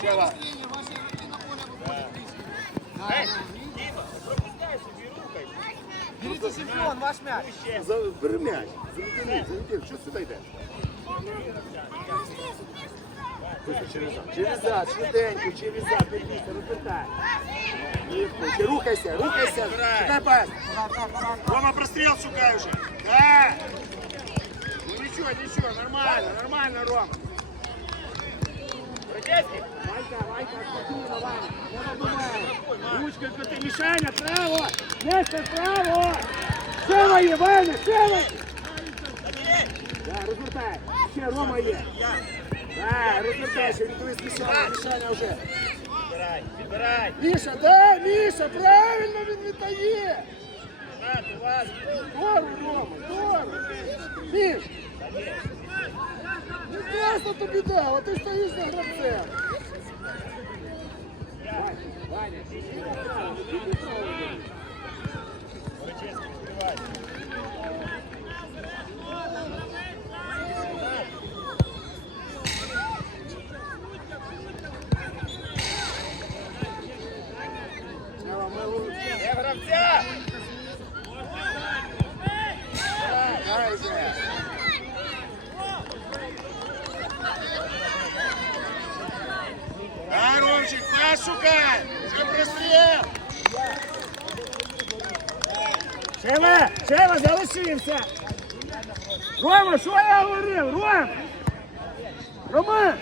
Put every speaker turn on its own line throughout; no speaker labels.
Сева.
Дивіться, чемпіон, ваш м'яч.
За- Бери м'яч. Залетини, залетини. Що сюди йдеш? Через зад. Через зад, швиденько, через зад, не бійся, розвертай. Легко. Ти Рухайся, рухайся. Шукай пас. Рома, простріл шукай вже. Да. Ну нічого, нічого, нормально, нормально, Рома. Ванька, Ванька, спокійно, Ваня. Не набивай. Ручка крути, Мішаня, право. Нестор, право. Села є. Да, розвертай. Ще Рома є. Да, розвертайся, він тобі спеціально, Мішаня вже.
Відбирай, відбирай.
Міша, да, Міша, правильно він віддає. Здорово, Рома, здорово. Міш. Ну класно тобі дав, а ти стоїш за гравцем. Ваня,
Борочецький,
Шева, залишився! Рома, що я говорив? Ром! Рома!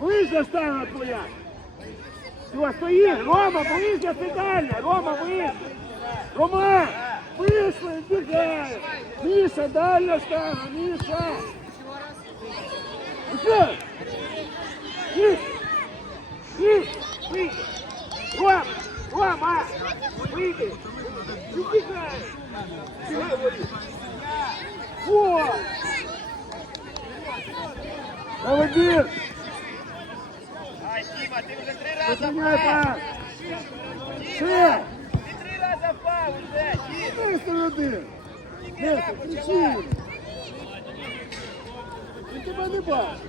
Ближче стала твоя! Все, стоїть! Рома, ближче сідальня! Рома, ближче! Рома! Вийшли, бігай! Міша, дальня стала! Міша! Що? Міш! Міш! Вийди! Ром! Рома! Вийди! Не бігай! Бігай, Борис! О! Молодець!
Ай, Тіма, ти вже три рази впав.
Ще!
Ти три рази впав уже, Тім.
Нестор кричи! Він тебе не бачить!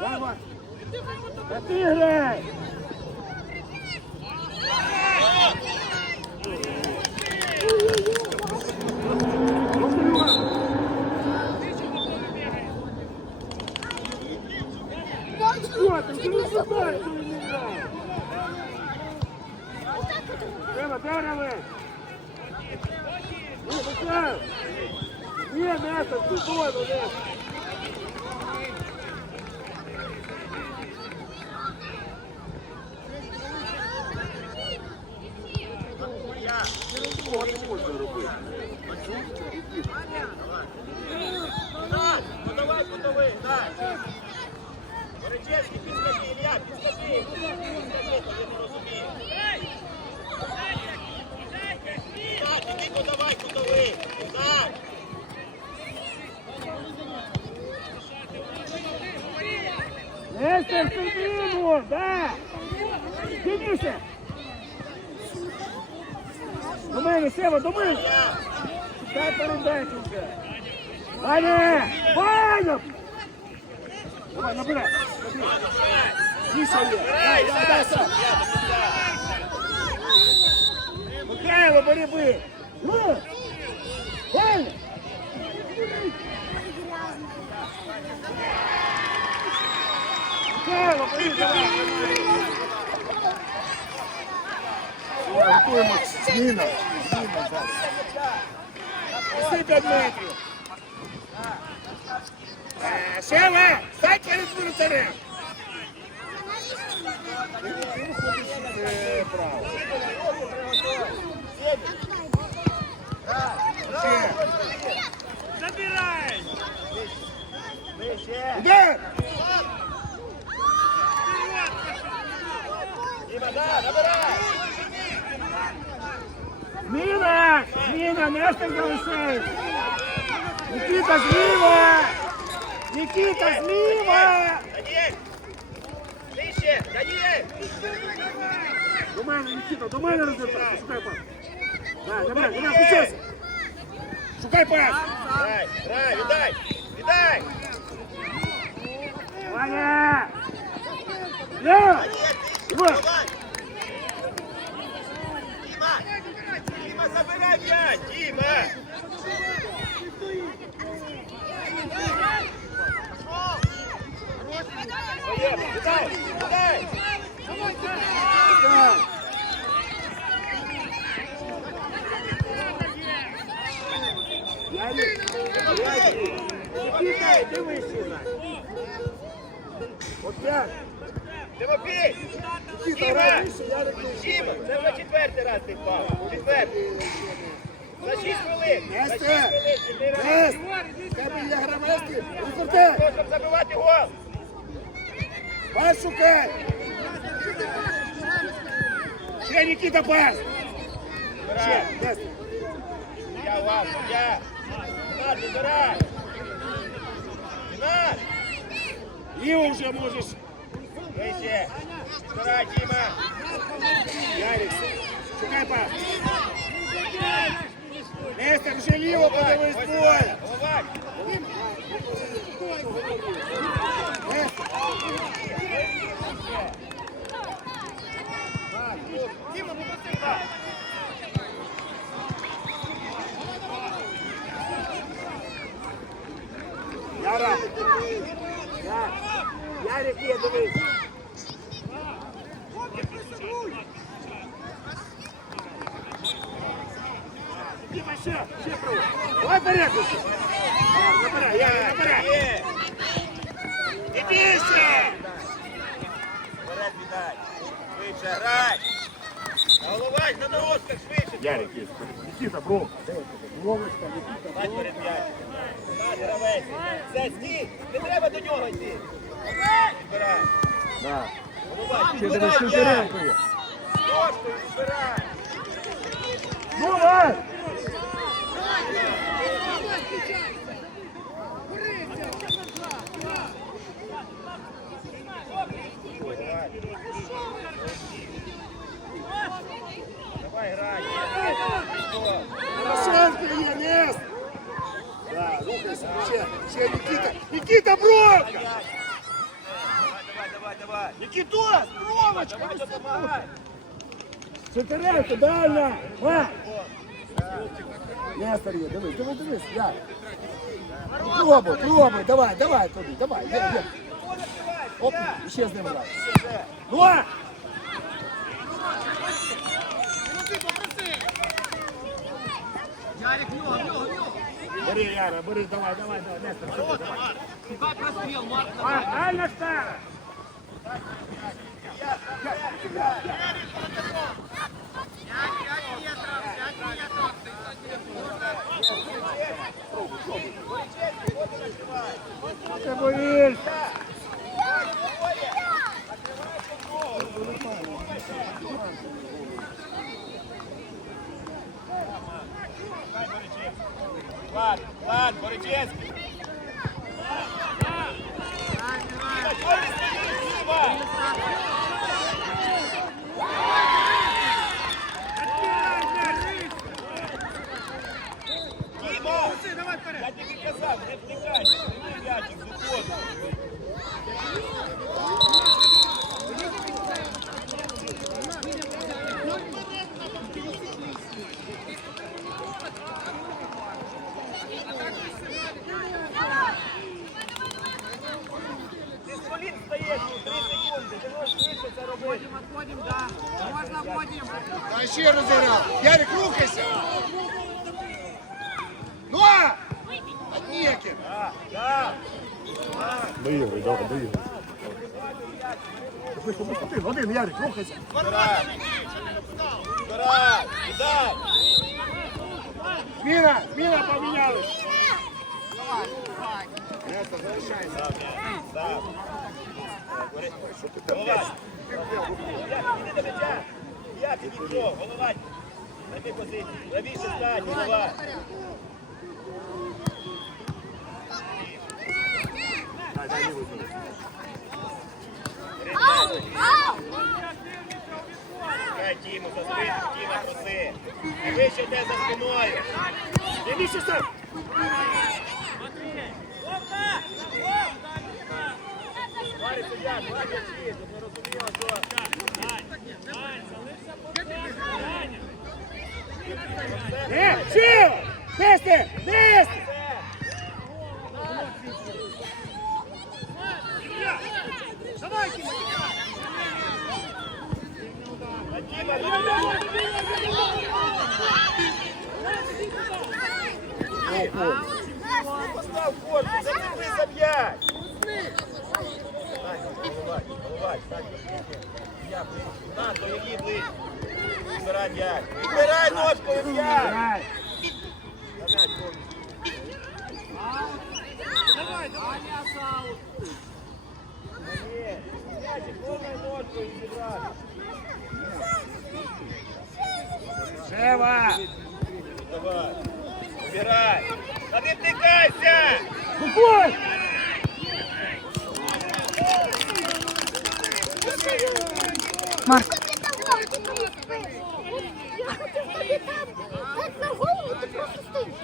Давай! Та ти грай! Що ти? Ти не задай, що він не грає! Треба, дерево! Ну, Михайло! Ні, Нестор, ти згодом, Нестор! Цього не можна робити.
Так, ну давай, готовий, так. Борочецький, підскажи, Ілля, підскажи. Підскажи, то я не розумію. Так, іди подавай, кутовий. Так.
Нестор, Сергійну, да! Дивіться! До мене, Сева, до мене! Дай передачу вже! Ваня! Ваня! Давай, набирай! набирай. Міша є! Дай, дай, дай, сам! Михайло, бери, бий! Ну! Ваня! Михайло, бери, давай! Готуємо зміна.
Assim,
Pedro.
É, chama!
sai querendo no terreno. Нікіта зліва!
Даніель! Нижче! Даніель!
До мене, Нікіта, до мене розвертайся, шукай пас. Давай, давай, давай, включайся. Шукай пас.
Грай, грай, віддай! Віддай!
Ваня! Лево! Дима!
Давай! Діма! Діма, забирай м'яч! Діма! Своє, віддай! Віддай!
Так. Ярик, Ярик, Нікіта, йди вище. От п'ять.
Тимофій! Діма! Діма, це вже четвертий раз ти. Четвертий. За шість хвилин. За. Щоб забивати гол?
Пас шукай! Ще Нікіта пас! Ще, Нестор.
Я вас, я. Над, забирай. Над.
Ліво вже можеш.
Вище. Забирай, Діма.
Ярик, шукай пас. Нестор, вже ліво подивись двоє.
Головань.
Нестор.
Діма, попусти. Так.
Яра. Ярик є, дивись. Діма, ще, ще пробуй. Давай порядку. Набирай, Ярик, набирай. Іди ще.
Вперед віддай. Швидше, грай. На головань, на дорожках, швидше.
Ярик є. Нікіта, бро. Ловочка, Нікіта.
Стань перед м'ячем. Стань, гравець. Все, стій. Не треба до нього йти. Збирай.
Да.
М'яч.
Сидоренко є.
Ножкою відбирай.
Ну, давай. Порошенко є, Нест. Да, рухайся, ще, ще Нікіта. Нікіта, бровка.
Давай, давай, давай, давай.
Нікітос, бровочка.
Давай.
Чотиренко, дальня. Ва. Нестор є, дивись, дивись, дивись. Я. Пробуй, пробуй, давай, давай туди, давай. Є, є. Оп, і ще з ним грай. Ну,
Ярик, в нього, в нього, в нього.
Бери, Яра, бери, давай, давай, давай, Нестор, сюди, давай.
Шукай простріл, Марк.
А, Альна стара. Це боліль.
Влад, Влад, Боричевський. Діма, чого ти стоїш, Діма? Діма, я тобі казав, не втикай, не м'ячик виходить. Ти з колін стаєш, ну, 3 секунди, ти можеш швидше це робити.
Отходим, да. Можна вводим.
А ще розіграв. Ярик, рухайся. Ну! а! Однєкін.
Так, так.
Доігруй, добре, доігруй. Один, один, Ярик, рухайся.
Збирай. Збирай, віддай.
Зміна, зміна помінялись. Нестор, залишайся.
Став м'яч. Став. Голова. Як, іди до м'яча. Як, нічого, голова. На тій позиції. Правіше стань, голова.
Дай, дай лівий туди.
Чекай, Тіму, за спину, Тіма, проси. І вище йде за спиною.
Більше сам.
Варі суддя, м'ячі, щоб не розуміло, що...
Не, сіла! Нестор, Нестор!
А Тіма, ну, постав корпус, закріпи за м'яч. Стань, головай, головай, стань. Я, на, то які ближче. Відбирай м'яч. Відбирай ножкою м'яч. Повністю. Ні,
Шева!
Давай. Убирай. Та не втикайся!
Кукуй!
Марк. Я хотів тобі там дати на голову, ти просто стоїш.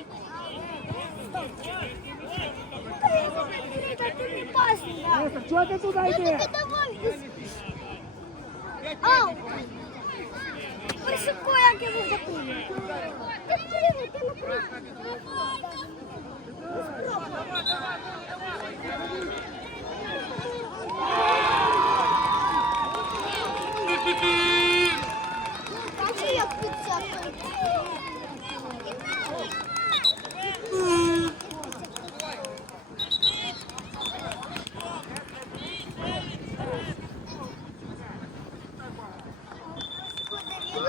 Та ти не пасні, да.
Чого ти туди
Я
йдеш?
тобі давай. Ау! Пришибко, як я був запинив. Ти прийми, ти не прийми. Бачи, як підсякує. Я тобі це казав.
Ближче!
Що, ось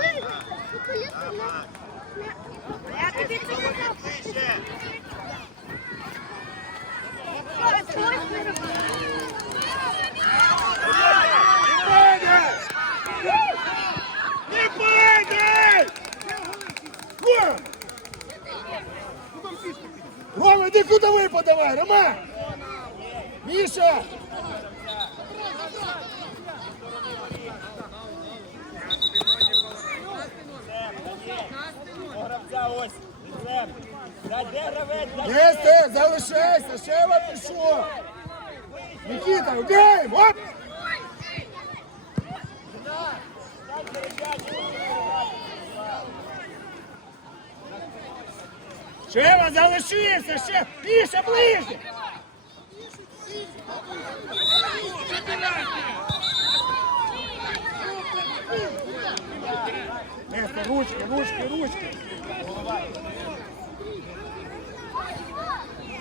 не робив.
Не падай! Рома, иди кутовый подавай, Рома! Миша!
До гравця ось. Відлеп. Дай, де гравець? Дай.
Нестер, залишайся, Шева пішов! Никита, ударим! Оп! Шева, залишися! Ще! Міша, ближче! Ручки, ручки, ручки!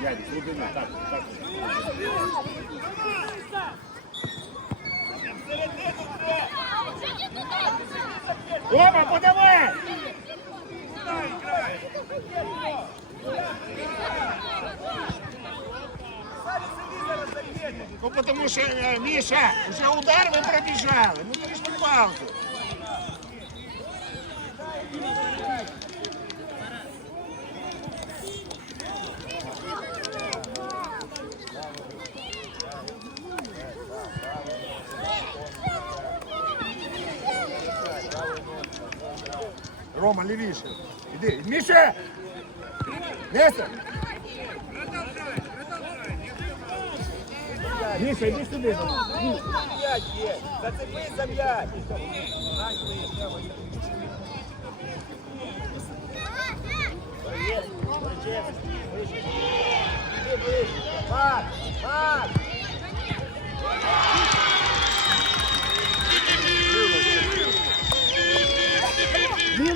Дядя, глибину, так, так. Рома, подавай! Ну потому что, э, Миша, уже удар вы пробежали. Ну пришли паузу. Рома, левіше. Іди. Міша! Нестор! Міша, іди сюди.
М'яч є. Зацепись за м'яч. Стань ближче.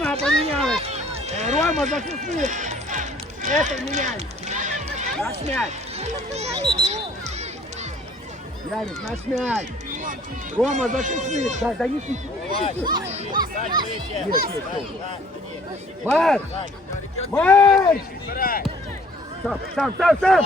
Рома поменялась. Э, Рома, захисник. Это меняй. Наш мяч. Ярик, наш мяч. Рома, захисник. Да, да не
пить.
Нет,
нет,
Марш!
Марш!
Сам, сам, сам, сам!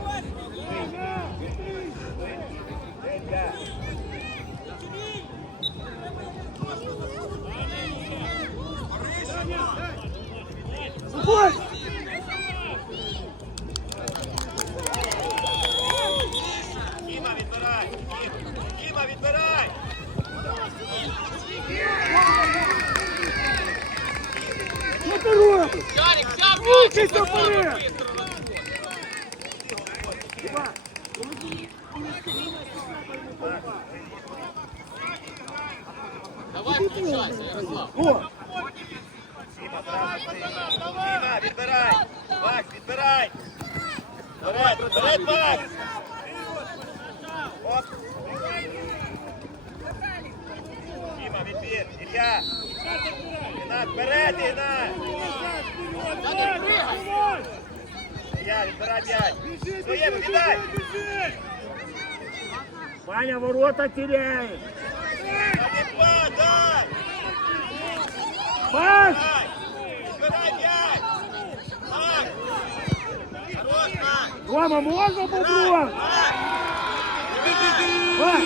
Ілля.
Виходь. Вперед.
Давай включайся, Ярослав.
Діма, відбирай. Макс, відбирай. Вперед, вперед, Макс. Оп. Діма, відбір. Ілля. Вперед. Ілля, віддай.
Ваня ворота
падай.
Пас! Рома, можна попробувати?
Макс.
Пас!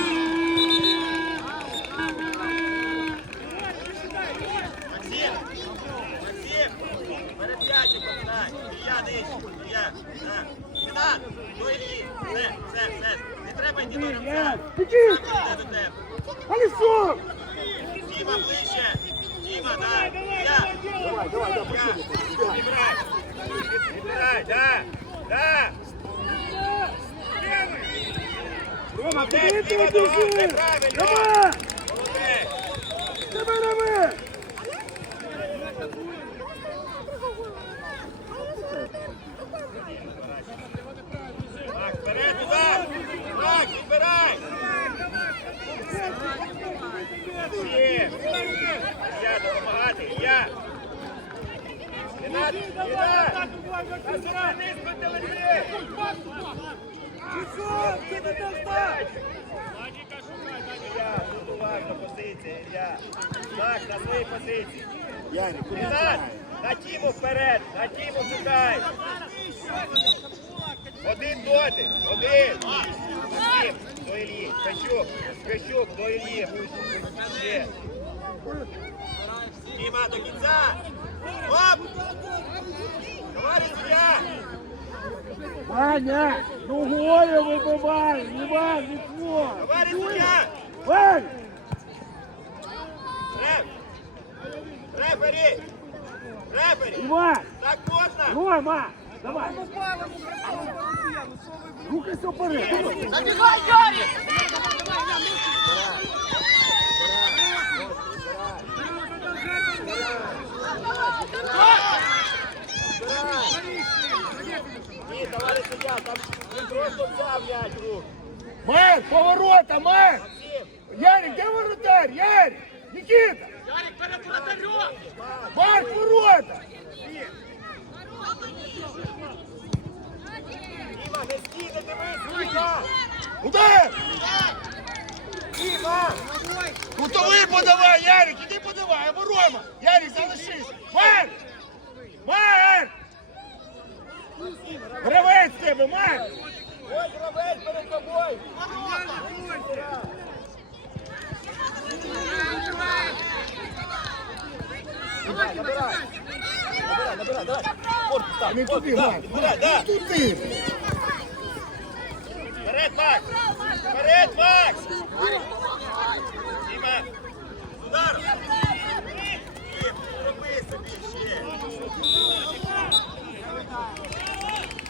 Максим! Максим! Перед м'ячем починай! Ілля нижче! Ілля! На! Ігнат! До Іллі! Все, все, все! Не треба йти до
Ні,
гравця!
Піди!
Сам йде до тебе!
Колесо!
Діма ближче! Діма, да! Ілля!
Давай, давай, давай,
Ілля! Відбирай! Відбирай, да! Да!
Рома,
Де
куди давай!
ліва нога?
біжиш?
Неправильно!
Давай!
Давай,
Тебе рами!
Макс, вперед, удар! Відбирай! Я допомагати, я! Ігнат, Ігнат! Називай вниз, подивися! Ілля, тут уважно позиція, на своїй позиції!
Ярик, куди
Ігнат, на Тіму вперед, на Тіму шукай! Один дотик, один! Максим, до Іллі, Ткачук, Ткачук, до Іллі, ще! Діма, до кінця! Оп! Товариш я!
Ваня, ногою вибивай! Іван, вікно!
Товариш я!
Вань!
Реф! Рефері! Рефері!
Іван!
Так можна!
Рома! Давай! Рухайся вперед!
Забігай, Ярик!
Ні, товариш суддя, там він просто взяв м'яч в руку.
Поворота!
Максим!
Ярик, де воротар? Ярик! Никита!
Ярик, перед вратарем!
Марк, ворота!
Діма, не не дивись! Діма!
Удар!
Діма!
Кутовий подавай, Ярик, іди подавай, або Рома! Ярик, залишись! Марк! Марк! Гравець тебе, Марк!
Ось гравець перед тобою! Набирай! Набирай, набирай, давай! Корпус так,
Не туди,
відбирай, да!
Туди!
Вперед, Макс! Вперед, Макс! Діма! Удар! Робися більше!